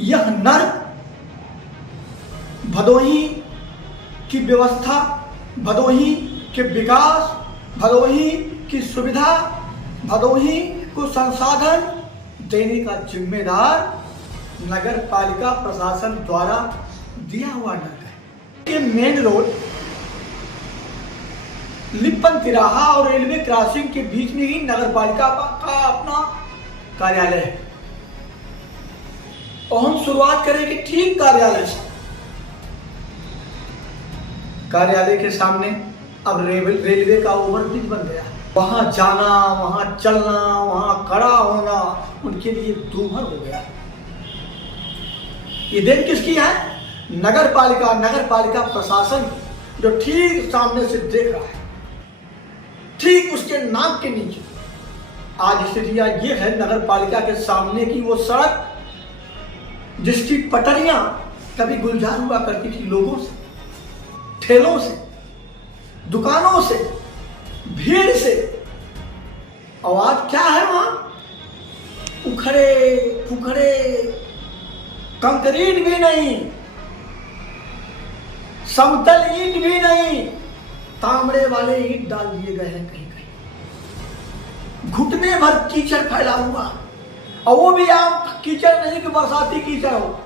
यह नर्क भदोही की व्यवस्था, भदोही के विकास, भदोही की सुविधा, भदोही को संसाधन देने का जिम्मेदार नगर पालिका प्रशासन द्वारा दिया हुआ नर्क है। ये मेन रोड लिप्पन तिराहा और रेलवे क्रॉसिंग के बीच में ही नगर पालिका का अपना कार्यालय है। और हम शुरुआत करेंगे ठीक कार्यालय से। कार्यालय के सामने अब रेलवे का ओवरब्रिज बन गया। वहां जाना, वहां चलना, वहां खड़ा होना उनके लिए दूभर हो गया। ये देन किसकी है? नगर पालिका प्रशासन, जो ठीक सामने से देख रहा है, ठीक उसके नाक के नीचे। आज स्थिति ये है नगर पालिका के सामने की वो सड़क जिसकी पटरियां कभी गुलजार हुआ करती थी लोगों से, ठेलों से, दुकानों से, भीड़ से। और आज क्या है वहां? उखड़े पुखड़े, कंक्रीट भी नहीं, समतल ईंट भी नहीं, तांबड़े वाले ईंट डाल दिए गए हैं कहीं कहीं। घुटने भर कीचड़ फैला हुआ, और वो भी आम कीचड़ नहीं कि बरसाती कीचड़ हो,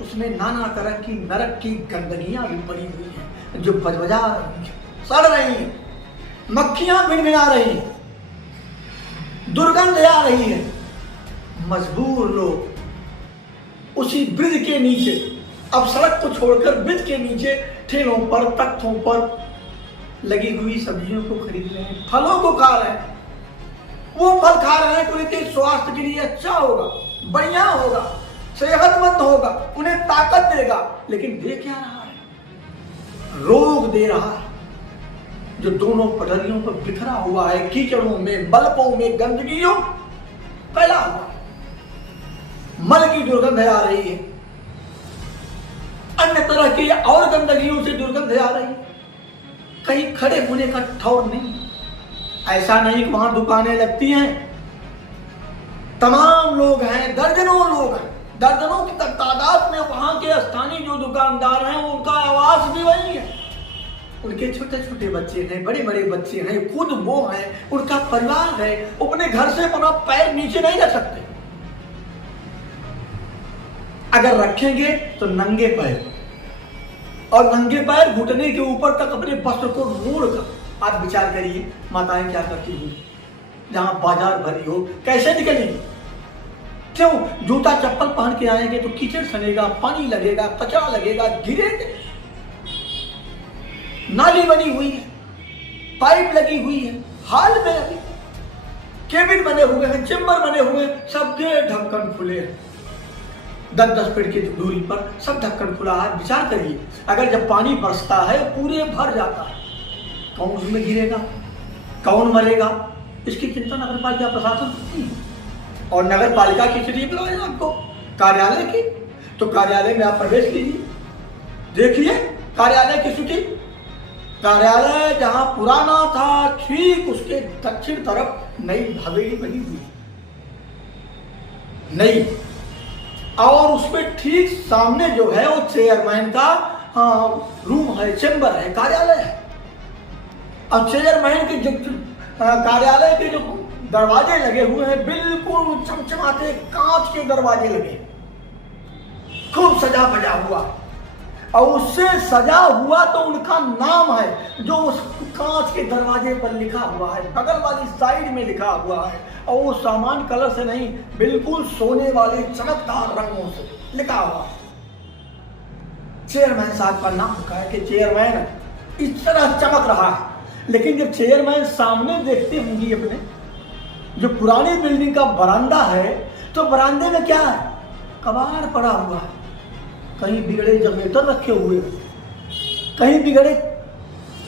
उसमें नाना तरह की नरक की गंदगियां भी पड़ी हुई हैं जो बजबजा रही हैं, सड़ रही हैं, मक्खियां भिनभिना रही हैं, दुर्गंध आ रही है। मजबूर लोग उसी ब्रिज के नीचे, अब सड़क को छोड़कर ब्रिज के नीचे ठेलों पर, तख्तों पर लगी हुई सब्जियों को खरीद रहे हैं, फलों को खा रहे हैं। वो फल खा रहे हैं तो उनके स्वास्थ्य के लिए अच्छा होगा, बढ़िया होगा, सेहतमंद होगा, उन्हें ताकत देगा। लेकिन दे क्या रहा है? रोग दे रहा है, जो दोनों पटरियों पर बिखरा हुआ है, कीचड़ों में, बल्बों में गंदगियों फैला हुआ है, मल की दुर्गंध आ रही है, अन्य तरह की और गंदगियों से दुर्गंध आ रही है। कहीं खड़े होने का ठौर नहीं। ऐसा नहीं कि वहां दुकानें लगती हैं, तमाम लोग हैं, दर्जनों लोग हैं, दर्जनों की तादाद में वहां के स्थानीय जो दुकानदार हैं उनका आवास भी वही है। उनके छोटे छोटे बच्चे हैं, बड़े बड़े बच्चे हैं, खुद वो हैं, उनका परिवार है, अपने घर से अपना पैर नीचे नहीं रख सकते। अगर रखेंगे तो नंगे पैर, और नंगे पैर घुटने के ऊपर तक अपने वस्त्र को मोड़कर। आप विचार करिए माताएं क्या करती होंगी, जहां बाजार भरी हो, कैसे निकलेंगी? क्यों? जूता चप्पल पहन के आएंगे तो कीचड़ सनेगा, पानी लगेगा, कचरा लगेगा, गिरेंगे। नाली बनी हुई है, पाइप लगी हुई है, हाल में अभी केबिन बने हुए हैं, चेंबर बने हुए हैं, सबके ढक्कन खुले हैं। 10-10 फीट की दूरी पर सब ढक्कन खुला है। विचार करिए, अगर जब पानी बरसता है पूरे भर जाता है, कौन उसमें गिरेगा, कौन मरेगा? इसकी चिंता नगर पालिका प्रशासन करती है। और नगर पालिका की स्थिति बताए आपको कार्यालय की, तो कार्यालय में आप प्रवेश कीजिए, देखिए कार्यालय की स्थिति। कार्यालय जहां पुराना था, ठीक उसके दक्षिण तरफ नई हवेली बनी हुई है, नई। और उसमें ठीक सामने जो है वो चेयरमैन का रूम है, चेंबर है, कार्यालय है। अब चेयरमैन के जो कार्यालय के जो दरवाजे लगे हुए हैं, बिल्कुल चमचमाते कांच के दरवाजे लगे, खूब सजा बजा हुआ। और उससे सजा हुआ तो उनका नाम है जो उस कांच के दरवाजे पर लिखा हुआ है, बगल वाली साइड में लिखा हुआ है। और वो सामान कलर से नहीं, बिल्कुल सोने वाले चमकदार रंगों से लिखा हुआ है। चेयरमैन साहब का नाम लिखा है कि चेयरमैन इस तरह चमक रहा है। लेकिन जब चेयरमैन सामने देखते होंगी अपने, जो पुरानी बिल्डिंग का बरामदा है, तो बरामदे में क्या है? कबाड़ पड़ा हुआ है, कहीं बिगड़े जनरेटर रखे हुए, कहीं बिगड़े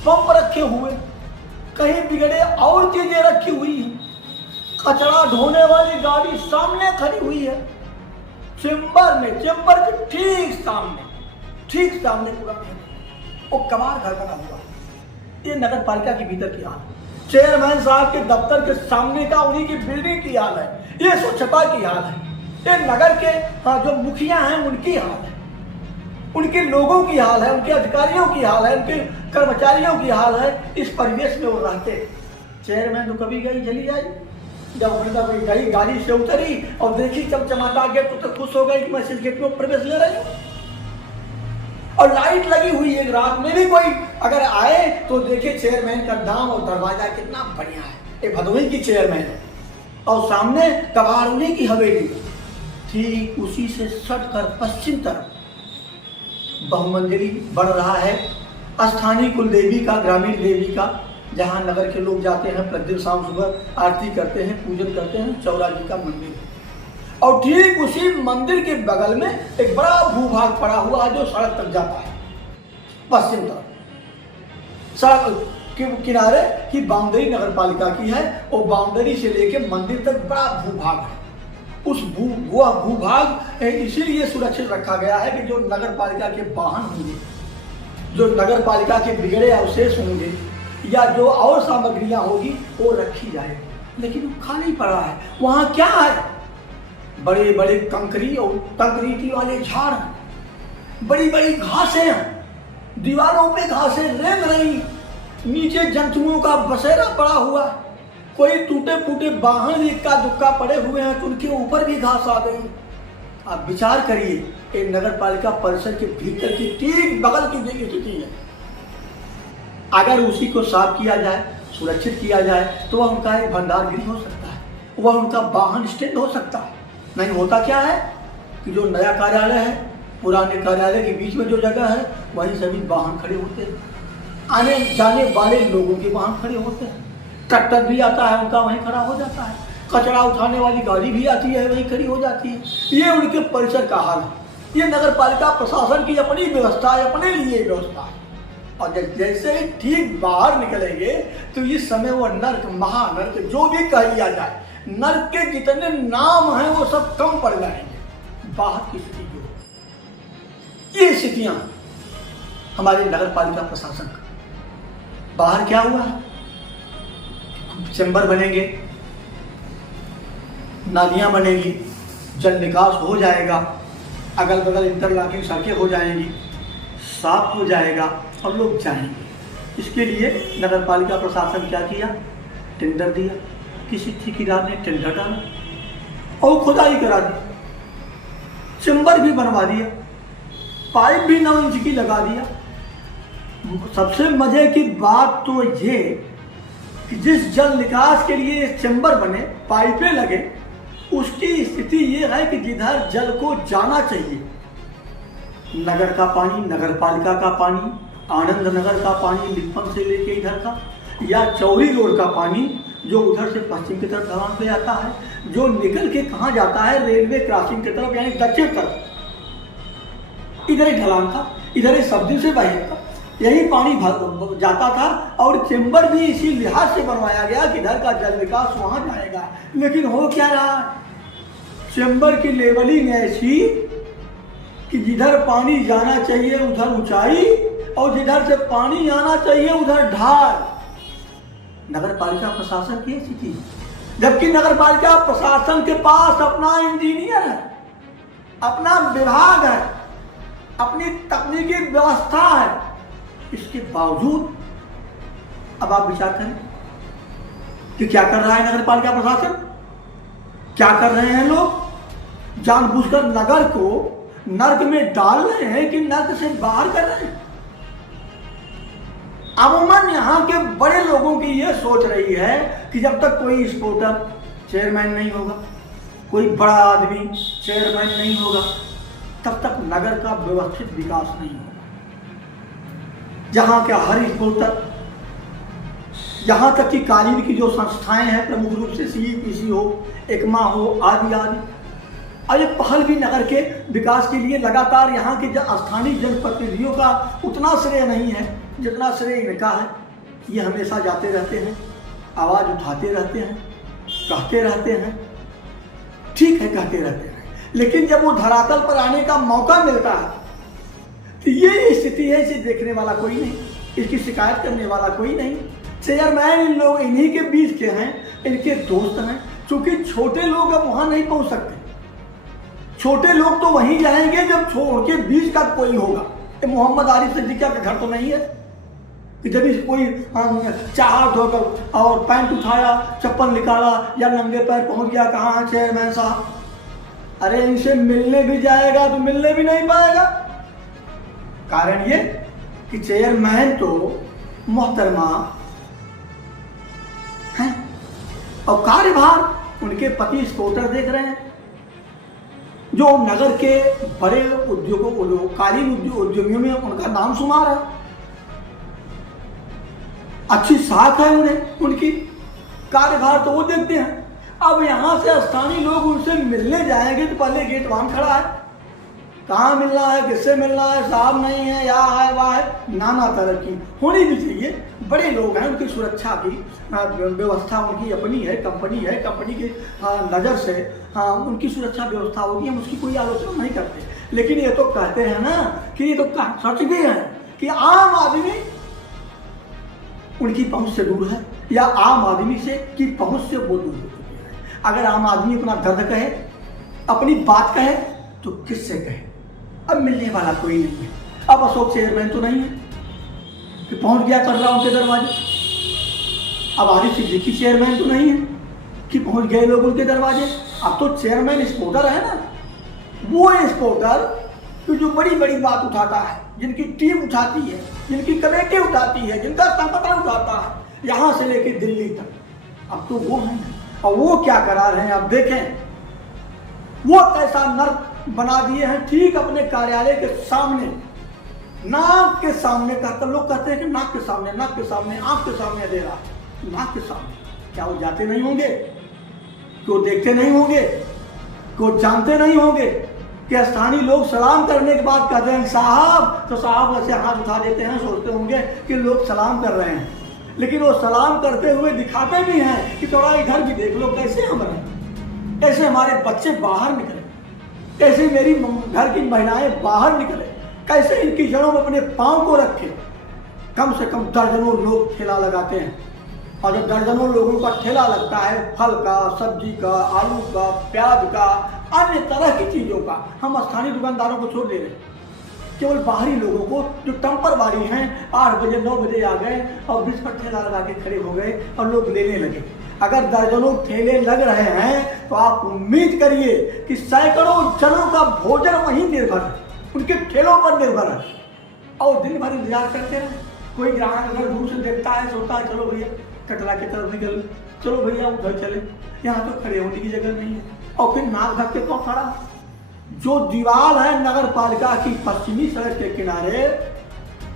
पंप रखे हुए, कहीं बिगड़े और चीजें रखी हुई हैं। कचरा ढोने वाली गाड़ी सामने खड़ी हुई है चेंबर में, चेंबर के ठीक सामने पूरा वो कबाड़ घर बना हुआ। ये नगर पालिका के भीतर की हाल, चेयरमैन साहब के दफ्तर के सामने का उन्हीं की बिल्डिंग की हाल है, ये स्वच्छता की हाल है। ये नगर के जो मुखिया हैं उनकी हाल है, उनके लोगों की हाल है, उनके अधिकारियों की हाल है, उनके कर्मचारियों की हाल है। इस परिवेश में वो रहते। चेयरमैन तो कभी गई चली आई, जब वृंदा कोई गई गाड़ी से उतरी और देखी चमचमाता गेट तो खुश हो गई कि मैं इस गेट में प्रवेश ले रही हूँ। और लाइट लगी हुई है, रात में भी कोई अगर आए तो देखे चेयरमैन का दाम और दरवाजा कितना बढ़िया है। ये भदोही की चेयरमैन है और सामने कबाड़नी की हवेली। ठीक उसी से सट कर पश्चिम तरफ बहुमंजिली बढ़ रहा है स्थानीय कुल देवी का, ग्रामीण देवी का, जहाँ नगर के लोग जाते हैं प्रतिदिन शाम सुबह आरती करते हैं, पूजन करते हैं। चौरा जी का मंदिर है और ठीक उसी मंदिर के बगल में एक बड़ा भूभाग पड़ा हुआ है जो सड़क तक जाता है पश्चिम तरफ। सड़क के किनारे की बाउंड्री नगर पालिका की है और बाउंड्री से लेके मंदिर तक बड़ा भूभाग है। उस भूभाग इसीलिए सुरक्षित रखा गया है कि जो नगर पालिका के वाहन होंगे, जो नगर पालिका के बिगड़े अवशेष होंगे या जो और सामग्रियां होगी वो रखी जाए। लेकिन वो खाली पड़ा है। वहां क्या है? बड़े बड़े कंक्रीटी वाले झाड़, बड़ी बड़ी घासें हैं, दीवारों पे घासें रेंग रही, नीचे जंतुओं का बसेरा पड़ा हुआ, कोई टूटे फूटे वाहन इक्का दुक्का पड़े हुए हैं तो उनके ऊपर भी घास आ गई। आप विचार करिए, एक नगर पालिका परिसर के भीतर की ठीक बगल की स्थिति है। अगर उसी को साफ किया जाए, सुरक्षित किया जाए तो वह उनका एक भंडारगृह हो सकता है, वह उनका वाहन स्टैंड हो सकता है। नहीं होता क्या है कि जो नया कार्यालय है, पुराने कार्यालय के बीच में जो जगह है वहीं सभी वाहन खड़े होते हैं, आने जाने वाले लोगों के वाहन खड़े होते हैं। ट्रैक्टर भी आता है उनका वहीं खड़ा हो जाता है, कचरा उठाने वाली गाड़ी भी आती है वहीं खड़ी हो जाती है। ये उनके परिसर का हाल है। ये नगर पालिका प्रशासन की अपनी व्यवस्था है, अपने लिए व्यवस्था है। और जैसे ही ठीक बाहर निकलेंगे तो इस समय वो नर्क, महानर्क जो भी कह लिया जाए, नर्क के जितने नाम हैं वो सब कम पड़ जाएंगे। बाहर की स्थिति जो ये स्थितियां हमारे नगर पालिका प्रशासन का। बाहर क्या हुआ है? चैम्बर बनेंगे, नालियां बनेगी, जल निकास हो जाएगा, अगल बगल इंटरलॉकिंग सड़कें हो जाएंगी, साफ हो जाएगा और लोग जाएंगे। इसके लिए नगर पालिका प्रशासन क्या किया? टेंडर दिया, किसी ठेकेदार ने टेंडर डाला और खुदाई करा दी, चैम्बर भी बनवा दिया, पाइप भी 9 इंच की लगा दिया। सबसे मजे की बात तो ये कि जिस जल निकास के लिए चैम्बर बने, पाइपें लगे, उसकी स्थिति ये है कि जिधर जल को जाना चाहिए, नगर का पानी, नगर पालिका का पानी, आनंद नगर का पानी लिप्पन से लेके इधर का, या चौरी रोड का पानी जो उधर से पश्चिम की तरफ ढलान पे आता है, जो निकल के कहाँ जाता है? रेलवे क्रॉसिंग की तरफ, यानी दक्षिण तरफ। इधर एक ढलान था, इधर एक सब्जी से बाहर था, यही पानी जाता था और चैम्बर भी इसी लिहाज से बनवाया गया कि इधर का जल विकास वहां जाएगा। लेकिन हो क्या रहा? चैम्बर की लेवलिंग ऐसी कि जिधर पानी जाना चाहिए उधर ऊंचाई और जिधर से पानी आना चाहिए उधर ढाल। नगर पालिका प्रशासन की स्थिति, जबकि नगर पालिका प्रशासन के पास अपना इंजीनियर है, अपना विभाग है, अपनी तकनीकी व्यवस्था है, इसके बावजूद अब आप विचार करें कि क्या कर रहा है नगर पालिका प्रशासन? क्या कर रहे हैं लोग? जानबूझकर नगर को नर्क में डाल रहे हैं कि नर्क से बाहर कर रहे हैं। अमूमन यहाँ के बड़े लोगों की ये सोच रही है कि जब तक कोई स्पोर्टर चेयरमैन नहीं होगा, कोई बड़ा आदमी चेयरमैन नहीं होगा, तब तक नगर का व्यवस्थित विकास नहीं होगा। जहाँ के हर स्पोर्टर, यहाँ तक कि कालीन की जो संस्थाएं हैं, प्रमुख रूप से CEPC हो, एकमा हो, आदि आदि, और ये पहल भी नगर के विकास के लिए लगातार यहाँ के स्थानीय जनप्रतिनिधियों का उतना श्रेय नहीं है जितना श्रेय इनका है। ये हमेशा जाते रहते हैं, आवाज़ उठाते रहते हैं, कहते रहते हैं, ठीक है कहते रहते हैं, लेकिन जब वो धरातल पर आने का मौका मिलता है तो ये स्थिति है, इसे देखने वाला कोई नहीं, इसकी शिकायत करने वाला कोई नहीं। चेयरमैन इन लोग इन्हीं के बीच के हैं, इनके दोस्त हैं, क्योंकि छोटे लोग अब वहाँ नहीं पहुँच सकते। छोटे लोग तो वहीं जाएंगे जब छोड़ के बीच का कोई होगा। मोहम्मद आरिफ सिद्दीकी का घर तो नहीं है कि जब कोई चाहा धोकर और पैंट उठाया, चप्पल निकाला या नंगे पैर पहुंच गया कहाँ है चेयरमैन साहब। अरे इनसे मिलने भी जाएगा तो मिलने भी नहीं पाएगा। कारण ये कि चेयरमैन तो मोहतरमा है और कार्यभार उनके पति स्कूटर देख रहे हैं, जो नगर के बड़े उद्योगों कालीन उद्योगियों में उनका नाम शुमार है, अच्छी साख है उन्हें, उनकी कार्यभार तो वो देखते हैं। अब यहाँ से स्थानीय लोग उनसे मिलने जाएंगे तो पहले गेट वहां खड़ा है, कहाँ मिलना है, किससे मिलना है, साहब नहीं है, या है वह है, नाना तरह की होनी भी चाहिए। बड़े लोग हैं, उनकी सुरक्षा की व्यवस्था उनकी अपनी है, कंपनी की नज़र से उनकी सुरक्षा व्यवस्था होगी, हम उसकी कोई आलोचना नहीं करते। लेकिन ये तो कहते हैं ना कि ये तो सच भी है कि आम आदमी उनकी पहुंच से दूर है या आम आदमी से की पहुंच से वो दूर हो चुके हैं। अगर आम आदमी अपना दर्द कहे, अपनी बात कहे तो किससे कहे? अब मिलने वाला कोई नहीं है। अब अशोक चेयरमैन तो नहीं है कि पहुंच गया कर रहा उनके दरवाजे। अब आरिफ सिद्दीकी चेयरमैन तो नहीं है कि पहुंच गए लोग उनके दरवाजे। अब तो चेयरमैन स्पोर्टर है ना, वो स्पोर्टर तो जो बड़ी बड़ी बात उठाता है, जिनकी टीम उठाती है, जिनकी कमेटी उठाती है, जिनका संगठन उठाता है, यहाँ से लेके दिल्ली तक, अब तो वो है। और वो क्या करा रहे हैं आप देखें, वो कैसा नर्क बना दिए हैं ठीक अपने कार्यालय के सामने, नाक के सामने। कहते लोग कहते हैं कि नाक के सामने, आंख के सामने दे रहा, नाक के सामने। क्या वो जाते नहीं होंगे, क्यों देखते नहीं होंगे, क्यों जानते नहीं होंगे कि स्थानीय लोग सलाम करने के बाद कहते हैं साहब, तो साहब ऐसे हाथ उठा देते हैं, सोचते होंगे कि लोग सलाम कर रहे हैं। लेकिन वो सलाम करते हुए दिखाते भी हैं कि थोड़ा इधर भी देख लो कैसे हम रहे, कैसे हमारे बच्चे बाहर निकले, कैसे मेरी घर की महिलाएं बाहर निकले, कैसे इनकी जड़ों में अपने पांव को रखे। कम से कम दर्जनों लोग ठेला लगाते हैं, और जब दर्जनों लोगों का ठेला लगता है, फल का, सब्जी का, आलू का, प्याज का, अन्य तरह की चीज़ों का, हम स्थानीय दुकानदारों को छोड़ दे रहे हैं, केवल बाहरी लोगों को जो टेम्परवारी हैं 8 बजे 9 बजे आ गए और बीच पर ठेला लगा के खड़े हो गए और लोग लेने लगे। अगर दर्जनों ठेले लग रहे हैं तो आप उम्मीद करिए कि सैकड़ों जनों का भोजन वहीं निर्भर है, उनके ठेलों पर निर्भर है। और दिन भर इंतजार करते हैं। कोई ग्राहक अगर दूर से देखता है, सोचता है चलो भैया कटरा की तरफ निकल, चलो भैया उधर चले, यहाँ तो खड़े होने की जगह नहीं है। और फिर नाक ढक के कौन खड़ा? जो दीवार है नगर पालिका की पश्चिमी सड़क के किनारे,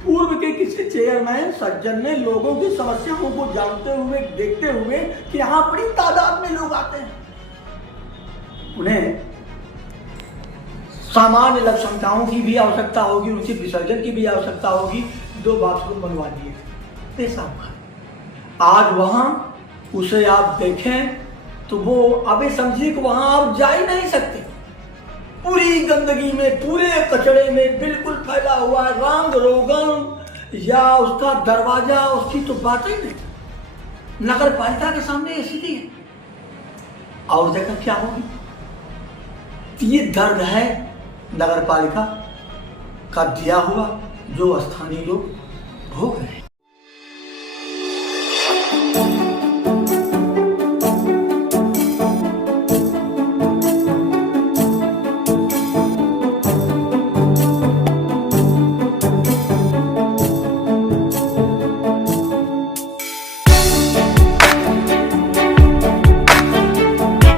पूर्व के किसी चेयरमैन सज्जन ने लोगों की समस्याओं को जानते हुए, देखते हुए कि यहाँ बड़ी तादाद में लोग आते हैं, उन्हें सामान्य लघु क्षमताओं की भी आवश्यकता होगी, उनके विसर्जन की भी आवश्यकता होगी, 2 बाथरूम बनवा दिए पैसा। आज वहां उसे आप देखें तो वो अभी समझिए कि वहां आप जा ही नहीं सकते। पूरी गंदगी में, पूरे कचड़े में बिल्कुल फैला हुआ है, रंग रोगन या उसका दरवाजा, उसकी तो बात ही नहीं। नगर पालिका के सामने ये स्थिति है, और जगह क्या होगी? ये दर्द है नगर पालिका का दिया हुआ जो स्थानीय लोग भोग रहे हैं।